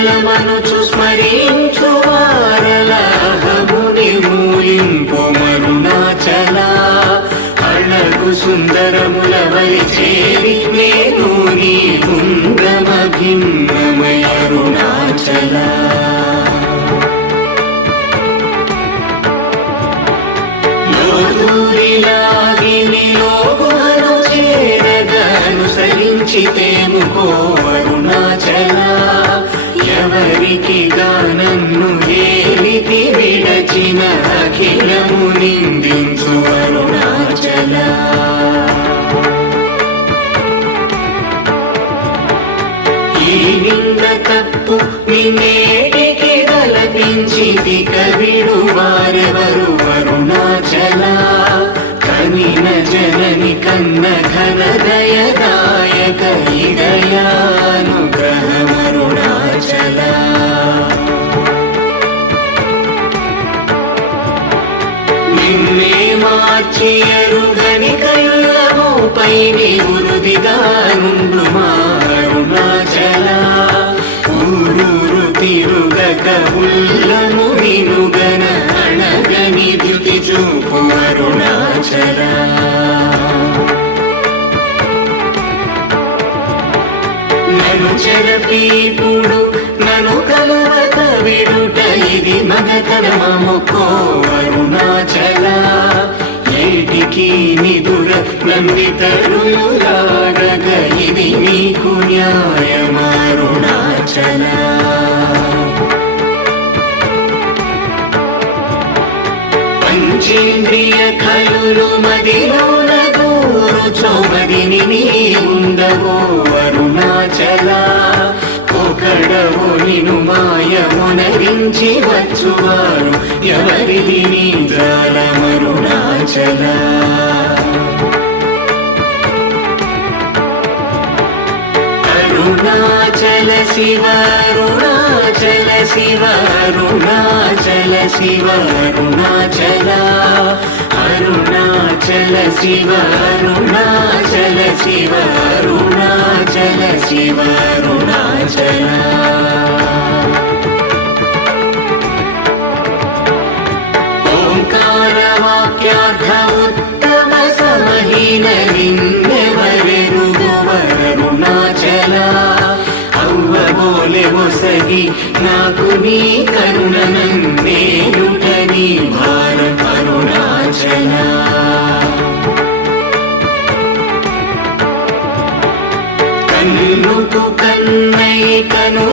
చలమనుచు స్మరించు వారలాహముని మూలింపు మరుణాచల అళగు సుందరముల వలి చేరి నేను నీ గుండ్రమ భిన్నమయ అరుణాచల అనుసరించితేముకో అరుణాచల ఎవరికి గానన్ను ఏలితి విడచిన అఖిలము నిందించు అరుణాచల ఈ నింద తప్పు నిన్నేటికి గలపించితి కవిడు వారెవరు అరుణాచల కనిన జనని కన్న ఘన దయదాయక హృదయానుగ్రహమరుణాచల నిన్నే మార్చి ఎరుగని కళ్ళము పైని ఉరుదిగా నుండు మా అరుణాచల ఊరూరు తిరుగక ఉల్లము వినుగన అణగని ద్యుతి చూపు అరుణాచల నన్ను చెరపీపుడు నన్ను కలవక విడుట ఇది మగతరమముకో అరుణాచల ఏటికి నిదుర నందితరులాడగ ఇది నీకు న్యాయమరుణాచల పంచేంద్రియ కలులు మదిలోన గోరుచోమదిని నీ ఉండవో అరుణాచల ఒకడవో నిను మాయమునరించి వచ్చువారు ఎవరిది నీ జాలమరుణాచల అరుణాచల శివ అరుణాచల శివ అరుణాచల శివ అరుణాచల అరుణాచల శివ అరుణాచల శివ అరుణాచల శివ అరుణాచల ఓంకార వాక్యార్థ ఉత్తమ సమహీన నిందెవరెరుగవరుణాచల అవ్వబోలె ఒసగి నాకు నీ కరుణ నన్నేయుట నీ భార అరుణాచల కన్నుకు కన్నై కను